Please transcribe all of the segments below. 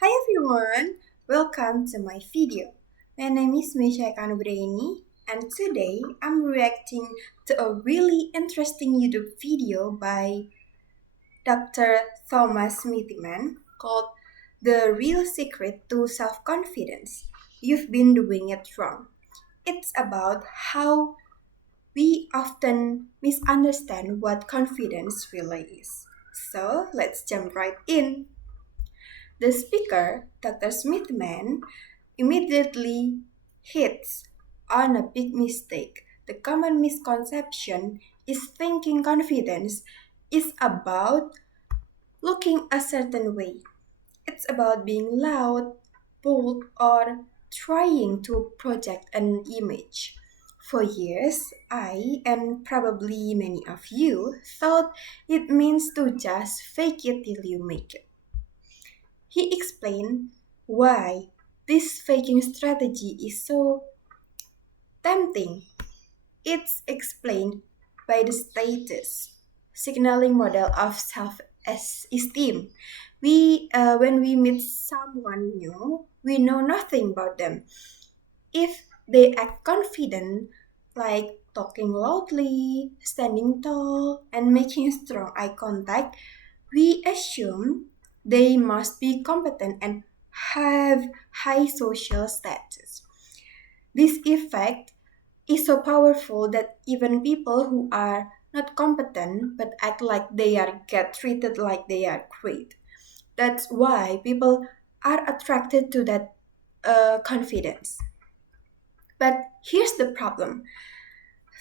Hi everyone, welcome to my video. My name is Meisya Eka Anugraini and today I'm reacting to a really interesting YouTube video by Dr. Thomas Mithyman called The Real Secret to Self-Confidence. You've been doing it wrong. It's about how we often misunderstand what confidence really is. So let's jump right in. The speaker, Dr. Smithman, immediately hits on a big mistake. The common misconception is thinking confidence is about looking a certain way. It's about being loud, bold, or trying to project an image. For years, I and probably many of you thought it means to just fake it till you make it. He explained why this faking strategy is so tempting. It's explained by the status signaling model of self-esteem. When we meet someone new, we know nothing about them. If they act confident, like talking loudly, standing tall, and making strong eye contact, we assume they must be competent and have high social status. This effect is so powerful that even people who are not competent but act like they are get treated like they are great. That's why people are attracted to that confidence. But here's the problem.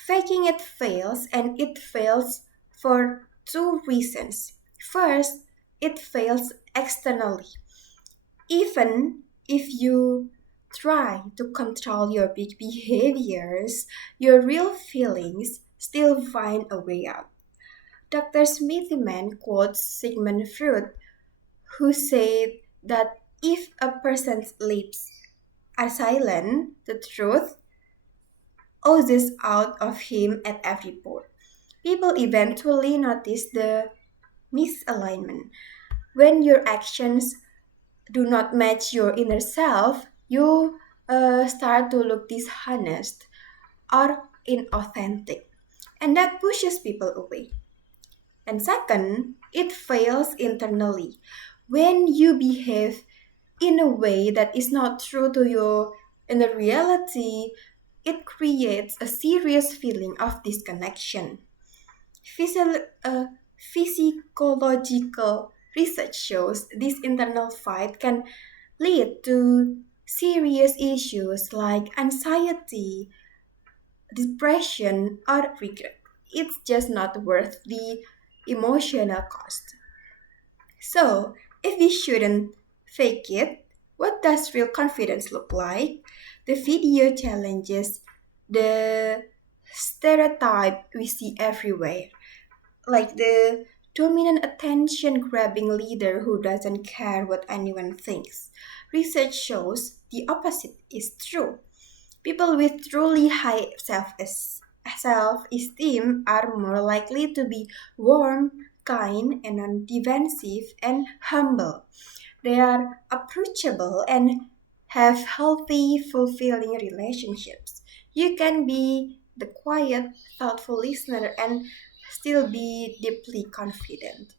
Faking it fails, and it fails for two reasons. First, it fails externally. Even if you try to control your big behaviors, your real feelings still find a way out. Dr. Smithyman quotes Sigmund Freud, who said that if a person's lips are silent, the truth oozes out of him at every pore. People eventually notice the misalignment. When your actions do not match your inner self, you start to look dishonest or inauthentic. And that pushes people away. And second, it fails internally. When you behave in a way that is not true to your inner reality, it creates a serious feeling of disconnection. Physiological research shows this internal fight can lead to serious issues like anxiety, depression, or regret. It's just not worth the emotional cost. So, if we shouldn't fake it, what does real confidence look like? The video challenges the stereotype we see everywhere, like the dominant attention grabbing leader who doesn't care what anyone thinks. Research shows the opposite is true. People with truly high self-esteem are more likely to be warm, kind, and non-defensive and humble. They are approachable and have healthy, fulfilling relationships. You can be the quiet, thoughtful listener and still be deeply confident.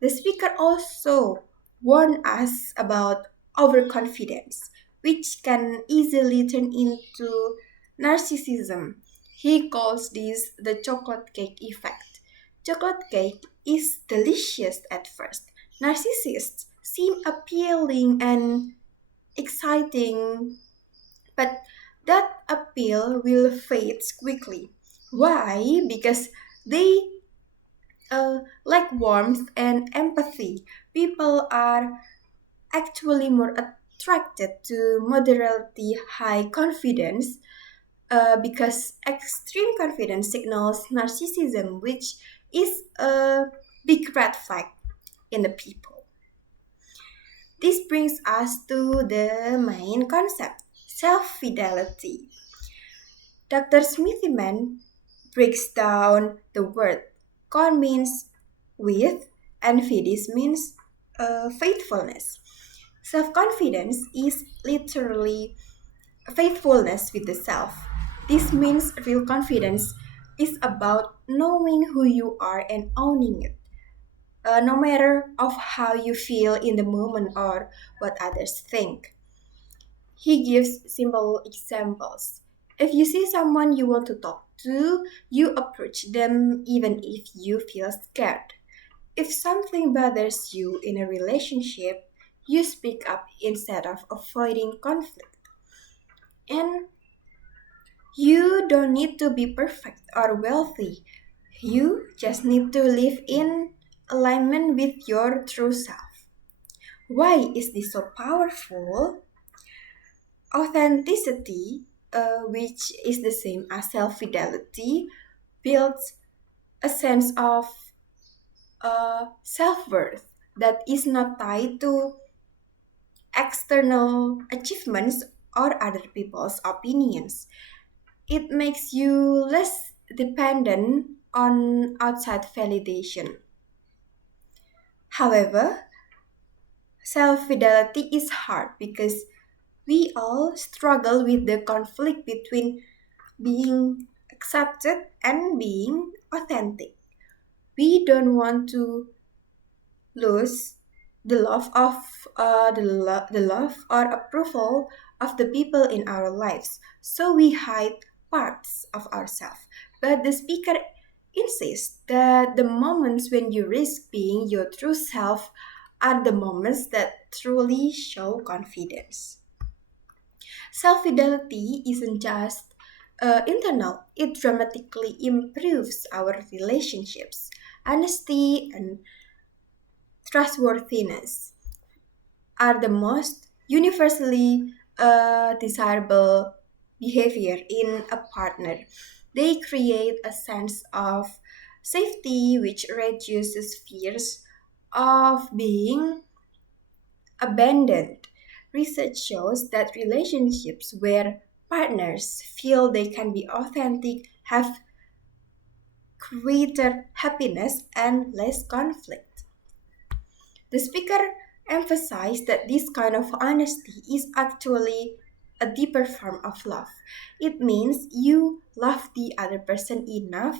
The speaker also warned us about overconfidence, which can easily turn into narcissism. He calls this the chocolate cake effect. Chocolate cake is delicious at first. Narcissists seem appealing and exciting, but that appeal will fade quickly. Why? Because they like warmth and empathy. People are actually more attracted to moderately high confidence because extreme confidence signals narcissism, which is a big red flag in the people. This brings us to the main concept self fidelity. Dr. Smithyman breaks down the word. Con means with, and fidis means faithfulness. Self confidence is literally faithfulness with the self. This means real confidence is about knowing who you are and owning it, no matter of how you feel in the moment or what others think. He gives simple examples. If you see someone you want to talk to, you approach them even if you feel scared. If something bothers you in a relationship, you speak up instead of avoiding conflict. And you don't need to be perfect or wealthy. You just need to live in alignment with your true self. Why is this so powerful? Authenticity, which is the same as self fidelity, builds a sense of self worth that is not tied to external achievements or other people's opinions. It makes you less dependent on outside validation. However, self fidelity is hard because we all struggle with the conflict between being accepted and being authentic. We don't want to lose the love or approval of the people in our lives, so we hide parts of ourselves. But the speaker insists that the moments when you risk being your true self are the moments that truly show confidence. Self fidelity isn't just internal, it dramatically improves our relationships. Honesty and trustworthiness are the most universally desirable behavior in a partner. They create a sense of safety which reduces fears of being abandoned. Research shows that relationships where partners feel they can be authentic have greater happiness and less conflict. The speaker emphasized that this kind of honesty is actually a deeper form of love. It means you love the other person enough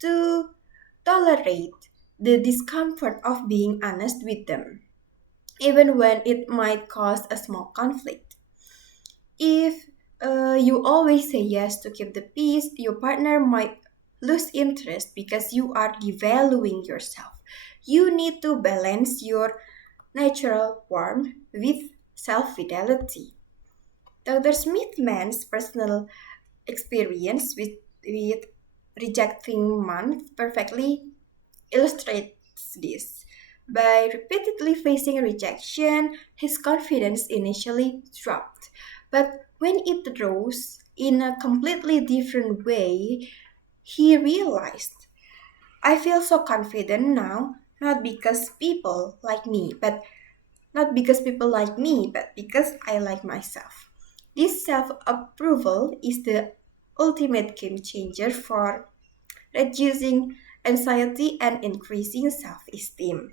to tolerate the discomfort of being honest with them, even when it might cause a small conflict. If you always say yes to keep the peace, your partner might lose interest because you are devaluing yourself. You need to balance your natural warmth with self fidelity. Dr. Smithman's personal experience with rejecting month perfectly illustrates this. By repeatedly facing rejection, his confidence initially dropped. But when it rose in a completely different way, he realized, I feel so confident now, not because people like me, but not because people like me, but because I like myself. This self approval is the ultimate game changer for reducing anxiety and increasing self esteem.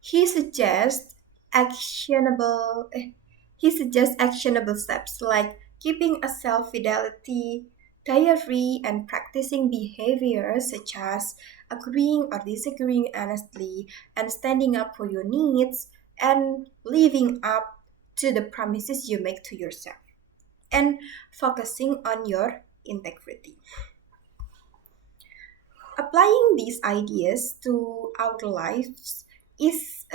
He suggests actionable he suggests actionable steps like keeping a self-fidelity diary and practicing behaviors such as agreeing or disagreeing honestly and standing up for your needs and living up to the promises you make to yourself and focusing on your integrity. Applying these ideas to our lives is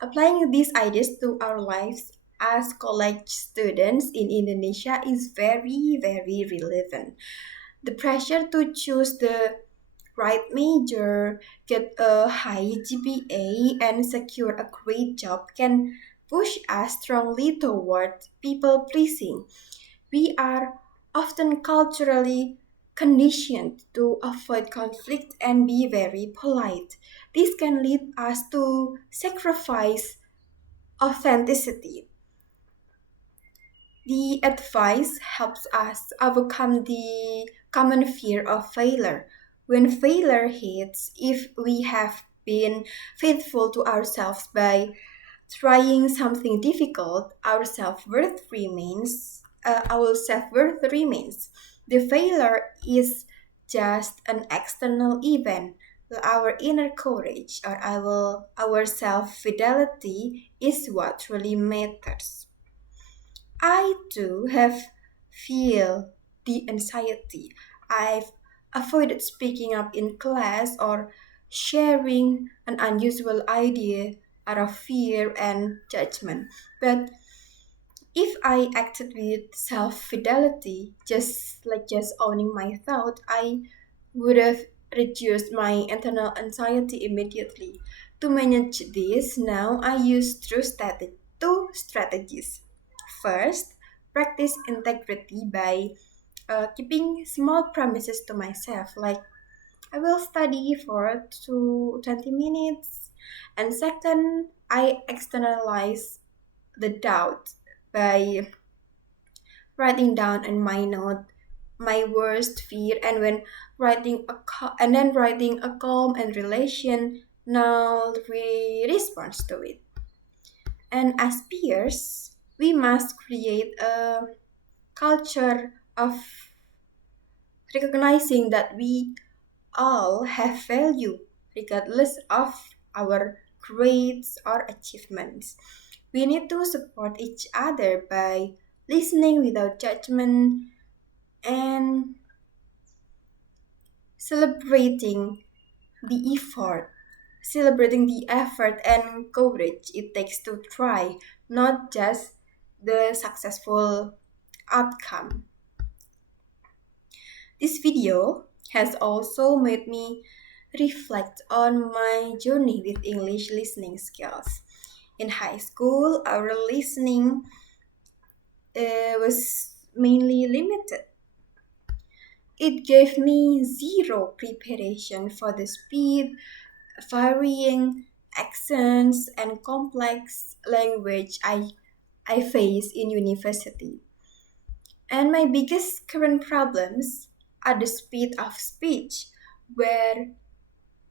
applying these ideas to our lives as college students in Indonesia is very relevant. The pressure to choose the right major, get a high GPA, and secure a great job can push us strongly toward people pleasing. We are often culturally conditioned to avoid conflict and be very polite. This can lead us to sacrifice authenticity. The advice helps us overcome the common fear of failure. When failure hits, if we have been faithful to ourselves by trying something difficult, our self-worth remains. The failure is just an external event. Our inner courage or our self-fidelity is what really matters. I too have feel the anxiety. I've avoided speaking up in class or sharing an unusual idea out of fear and judgment. But if I acted with self-fidelity, just owning my thought, I would have reduced my internal anxiety immediately. To manage this, now I use two strategies. First, practice integrity by keeping small promises to myself, like I will study for 20 minutes. And second, I externalize the doubt by writing down in my note my worst fear, and when writing a calm and relation now response to it. And as peers, we must create a culture of recognizing that we all have value regardless of our grades or achievements. We need to support each other by listening without judgment and celebrating the effort. Celebrating the effort and courage it takes to try, not just the successful outcome. This video has also made me reflect on my journey with English listening skills. In high school, our listening was mainly limited. It gave me zero preparation for the speed, varying accents, and complex language I face in university. And my biggest current problems are the speed of speech, where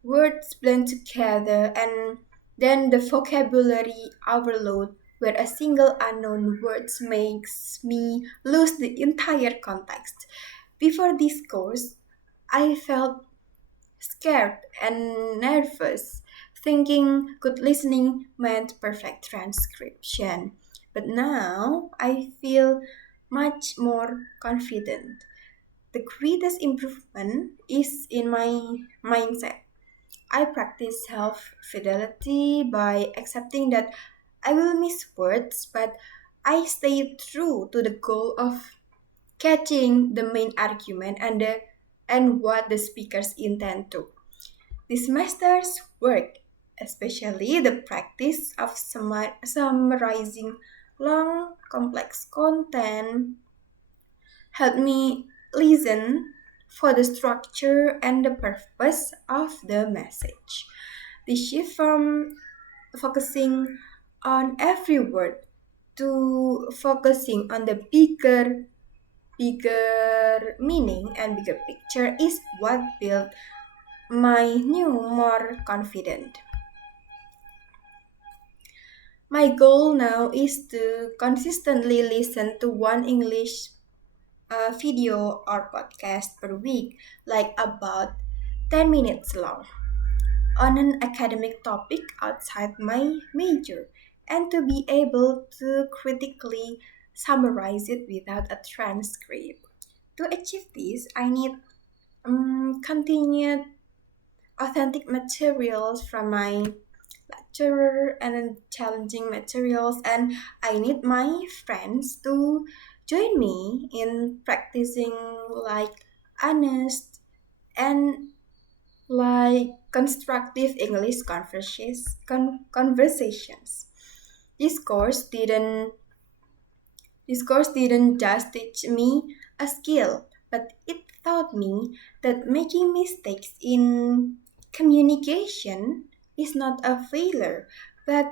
words blend together, and then the vocabulary overload, where a single unknown word makes me lose the entire context. Before this course, I felt scared and nervous, thinking good listening meant perfect transcription. But now I feel much more confident. The greatest improvement is in my mindset. I practice self fidelity by accepting that I will miss words, but I stay true to the goal of catching the main argument and what the speakers intend to. This master's work, especially the practice of summarizing long, complex content, helped me listen for the structure and the purpose of the message. The shift from focusing on every word to focusing on the bigger meaning and bigger picture is what built my new more confident. My goal now is to consistently listen to one English video or podcast per week, like about 10 minutes long, on an academic topic outside my major, and to be able to critically summarize it without a transcript. To achieve this, I need continued authentic materials from my lecturer and challenging materials, and I need my friends to join me in practicing like honest and like constructive English conversations. This course didn't this course didn't just teach me a skill, but it taught me that making mistakes in communication is not a failure, but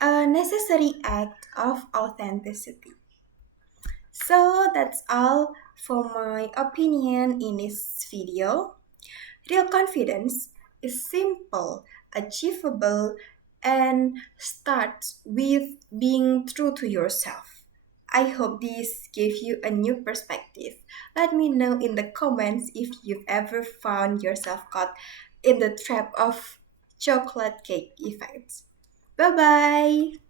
a necessary act of authenticity. So that's all for my opinion in this video. Real confidence is simple, achievable, and starts with being true to yourself. I hope this gave you a new perspective. Let me know in the comments if you've ever found yourself caught in the trap of chocolate cake effects. Bye bye!